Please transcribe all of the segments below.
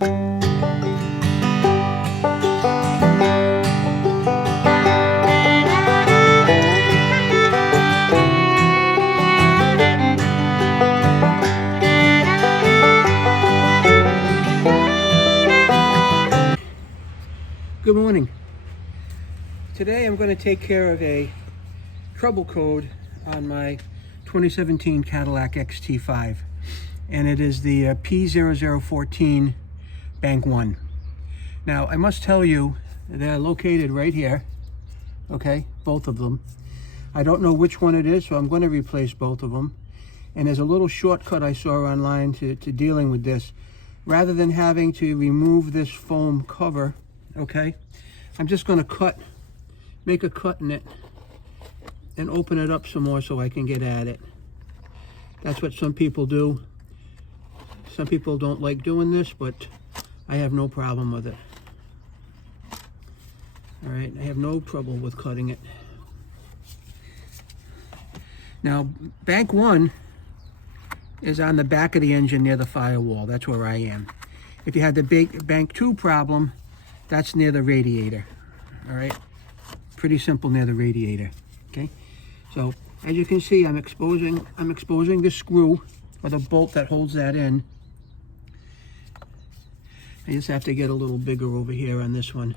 Good morning. Today I'm going to take care of a trouble code on my 2017 Cadillac XT5, and it is the P0014 Bank 1. Now I must tell you they're located right here, okay, both of them. I don't know which one it is, so I'm going to replace both of them. And there's a little shortcut I saw online to dealing with this. Rather than having to remove this foam cover, okay, I'm just going to make a cut in it and open it up some more so I can get at it. That's what some people do. Some people don't like doing this, but I have no problem with it. All right, I have no trouble with cutting it. Now, Bank 1 is on the back of the engine near the firewall. That's where I am. If you had the big Bank 2 problem, that's near the radiator. All right, pretty simple, near the radiator. Okay, so as you can see, I'm exposing the screw or the bolt that holds that in. I just have to get a little bigger over here on this one.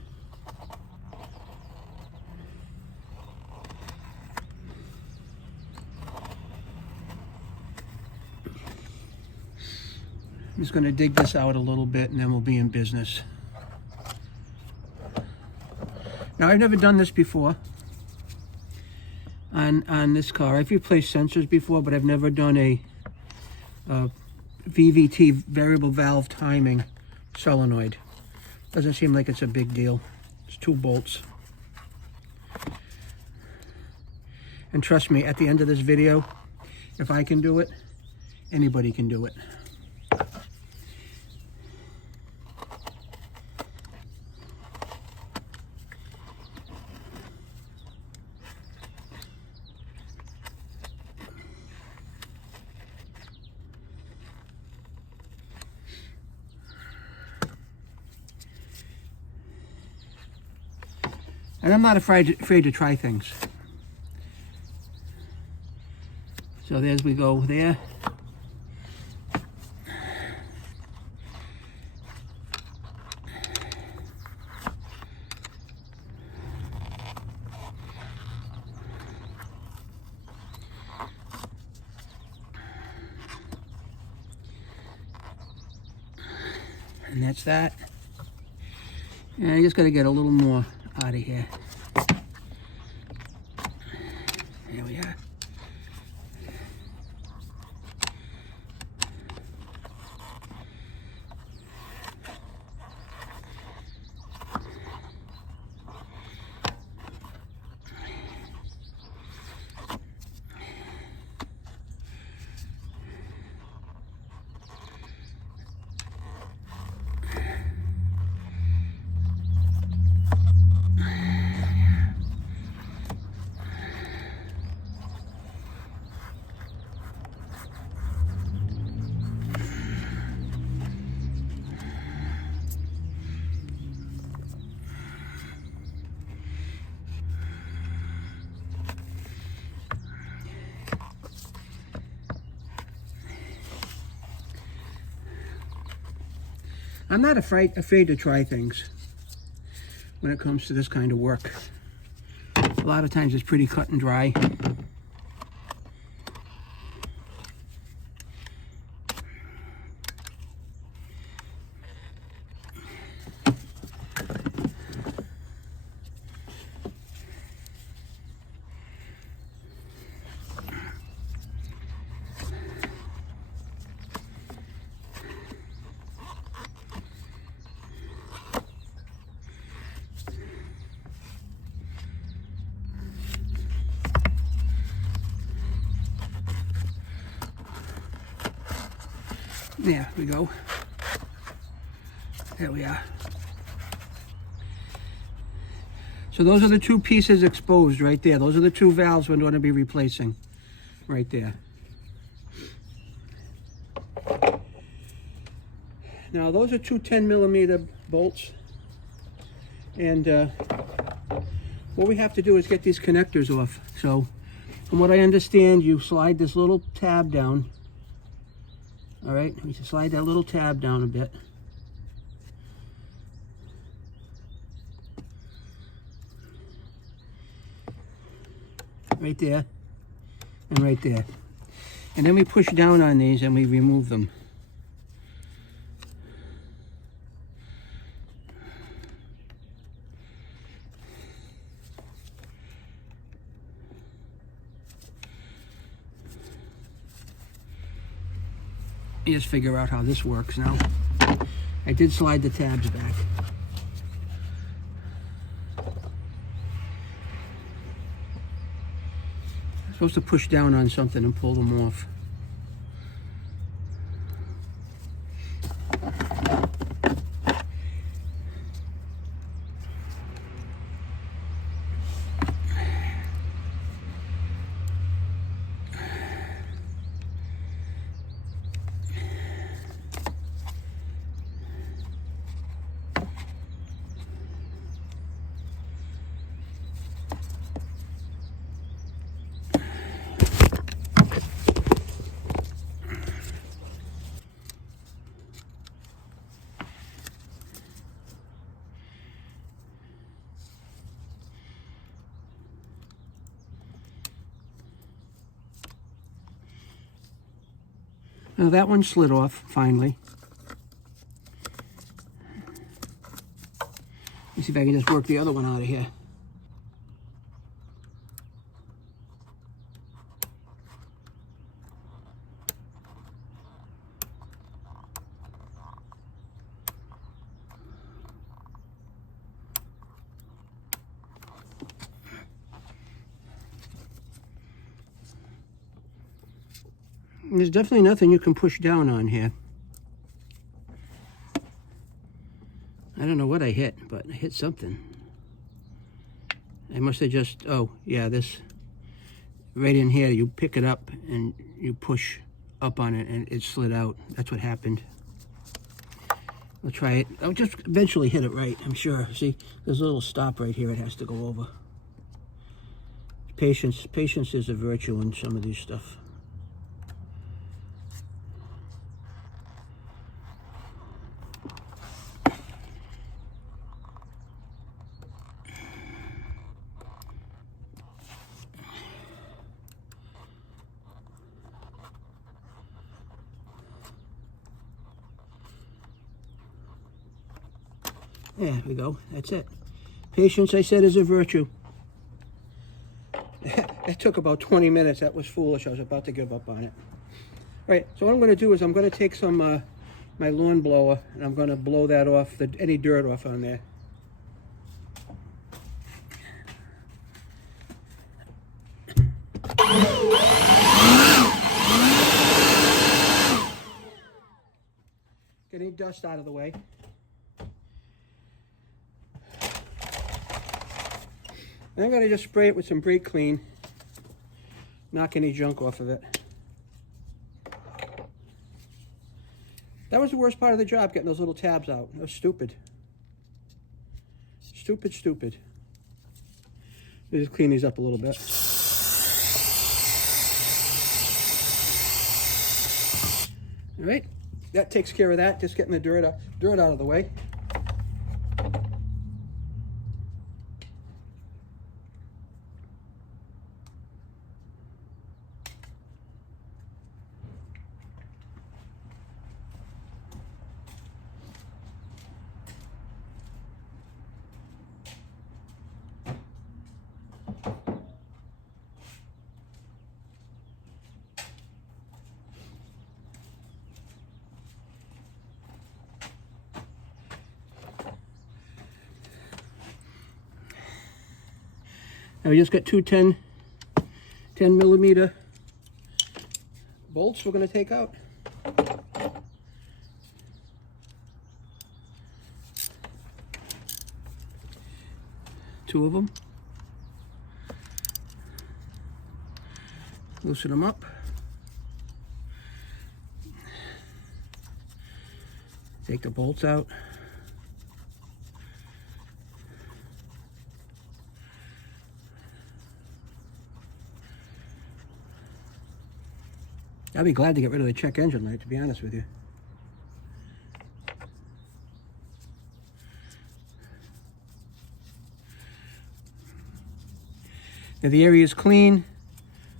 I'm just going to dig this out a little bit and then we'll be in business. Now, I've never done this before on this car. I've replaced sensors before, but I've never done a VVT, variable valve timing solenoid. Doesn't seem like it's a big deal. It's 2 bolts. And trust me, at the end of this video, if I can do it, anybody can do it. And I'm not afraid to try things. So there's we go there. And that's that. And I just got to get a little more out of here. There we are. I'm not afraid to try things when it comes to this kind of work. A lot of times it's pretty cut and dry. There we go. There we are. So those are the 2 pieces exposed right there. Those are the 2 valves we're going to be replacing right there. Now those are two 10mm bolts, and what we have to do is get these connectors off. So from what I understand, you slide this little tab down. All right, we just slide that little tab down a bit. Right there and right there. And then we push down on these and we remove them. You just figure out how this works now. I did slide the tabs back. I'm supposed to push down on something and pull them off. Now that one slid off finally. Let's see if I can just work the other one out of here. There's definitely nothing you can push down on here. I don't know what I hit, but I hit something. I must have just, oh yeah, this right in here, you pick it up and you push up on it and it slid out. That's what happened. I'll try it. I'll just eventually hit it right, I'm sure. See, there's a little stop right here it has to go over. Patience is a virtue in some of these stuff. There we go. That's it. Patience, I said, is a virtue. That took about 20 minutes. That was foolish. I was about to give up on it. All right, so what I'm going to do is I'm going to take some my lawn blower and I'm going to blow that off, any dirt off on there. Get any dust out of the way. And I'm going to just spray it with some brake clean, knock any junk off of it. That was the worst part of the job, getting those little tabs out. That was stupid. Stupid. Let me just clean these up a little bit. All right, that takes care of that, just getting the dirt out of the way. Now we just got two 10 millimeter bolts we're going to take out. Two of them. Loosen them up. Take the bolts out. I'd be glad to get rid of the check engine light, to be honest with you. Now the area is clean.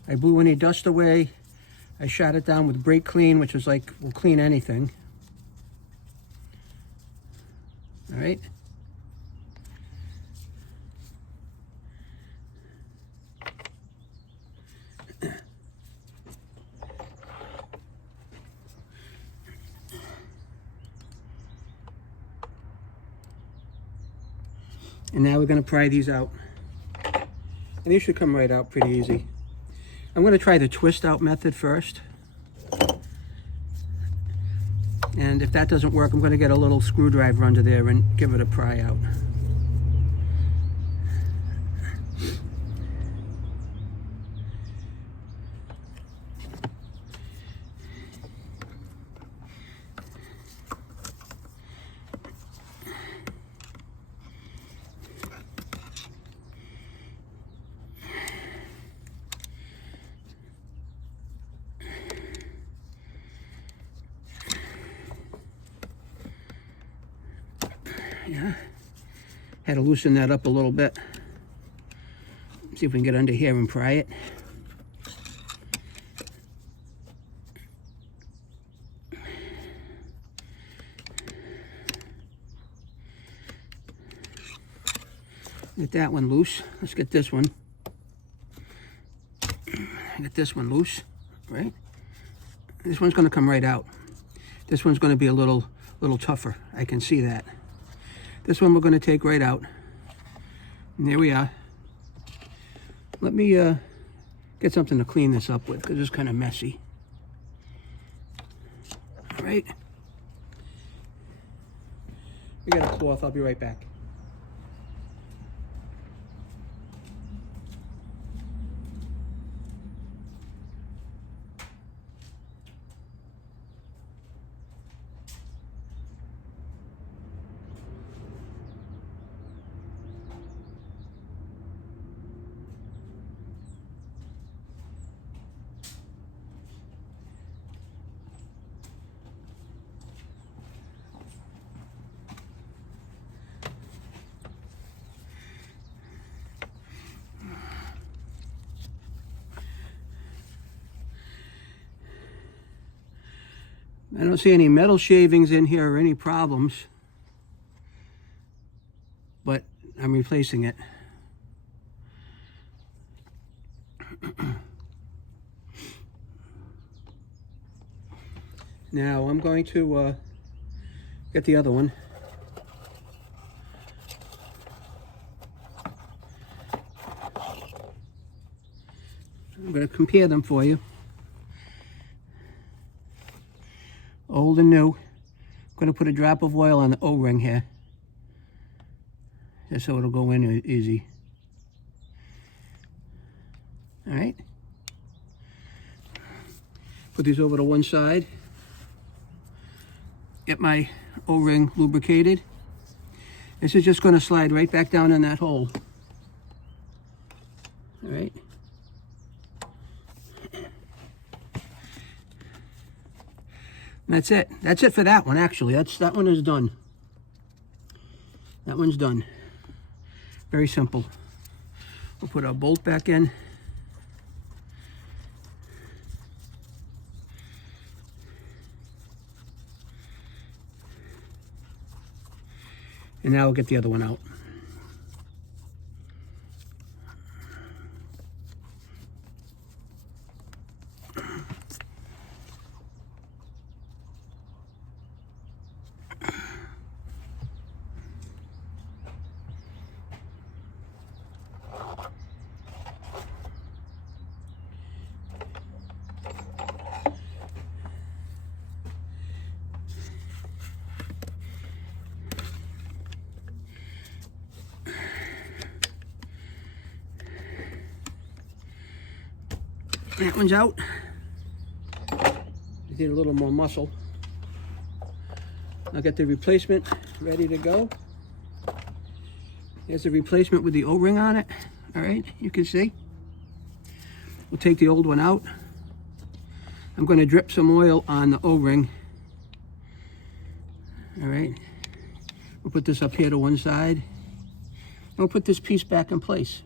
I blew any dust away. I shot it down with brake clean, which is like, will clean anything. All right. And now we're going to pry these out. And these should come right out pretty easy. I'm going to try the twist out method first. And if that doesn't work, I'm going to get a little screwdriver under there and give it a pry out. Yeah, had to loosen that up a little bit. See if we can get under here and pry it. Get that one loose. Let's get this one. Get this one loose, right? This one's going to come right out. This one's going to be a little tougher. I can see that. This one we're going to take right out. And there we are. Let me get something to clean this up with, because it's kind of messy. All right. We got a cloth. I'll be right back. I don't see any metal shavings in here or any problems, but I'm replacing it. Now I'm going to get the other one. I'm going to compare them for you. Old and new. I'm going to put a drop of oil on the O-ring here, just so it'll go in easy. All right. Put these over to one side. Get my O-ring lubricated. This is just going to slide right back down in that hole. All right. And that's it. That's it for that one, actually. That one is done. That one's done. Very simple. We'll put our bolt back in. And now we'll get the other one out. That one's out. I did a little more muscle. I'll get the replacement ready to go. Here's the replacement with the O-ring on it. All right, you can see. We'll take the old one out. I'm going to drip some oil on the O-ring. All right, we'll put this up here to one side. And we'll put this piece back in place.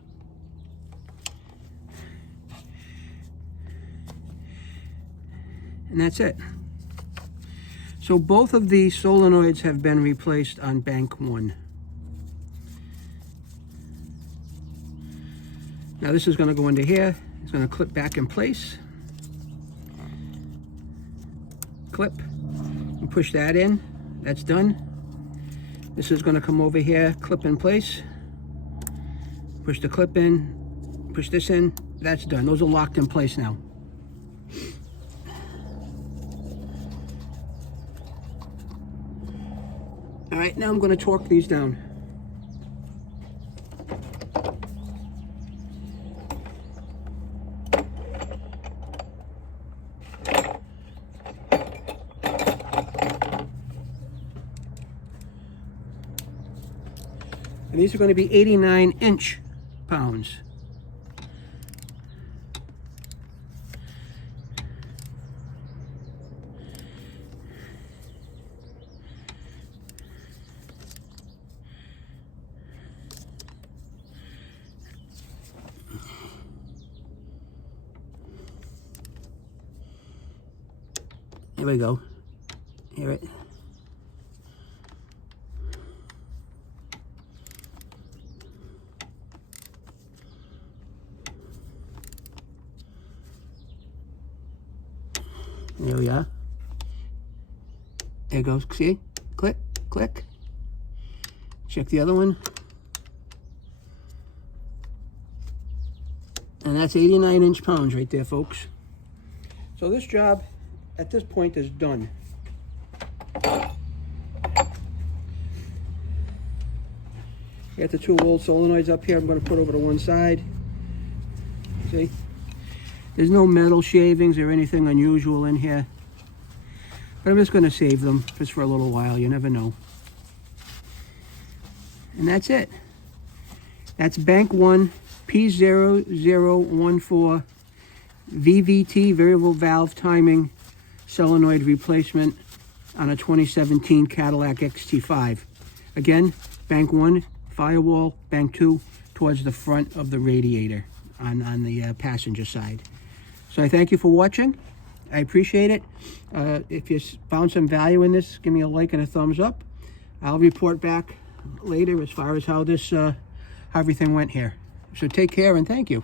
And that's it. So both of the solenoids have been replaced on bank 1. Now this is going to go into here. It's going to clip back in place. Clip. And push that in. That's done. This is going to come over here, clip in place. Push the clip in. Push this in. That's done. Those are locked in place now. All right, now I'm going to torque these down. And these are going to be 89 inch-pounds. Here we go. Hear it. There we are. There it goes. See? Click, click. Check the other one. And that's 89 inch-pounds right there, folks. So this job at this point is done. Got the two old solenoids up here I'm going to put over to one side. See? There's no metal shavings or anything unusual in here. But I'm just going to save them just for a little while. You never know. And that's it. That's bank 1 P0014 VVT variable valve timing solenoid replacement on a 2017 Cadillac XT5. Again, bank 1 firewall, bank 2 towards the front of the radiator on the passenger side. So I thank you for watching. I appreciate it. If you found some value in this, give me a like and a thumbs up. I'll report back later as far as how this how everything went here. So take care and thank you.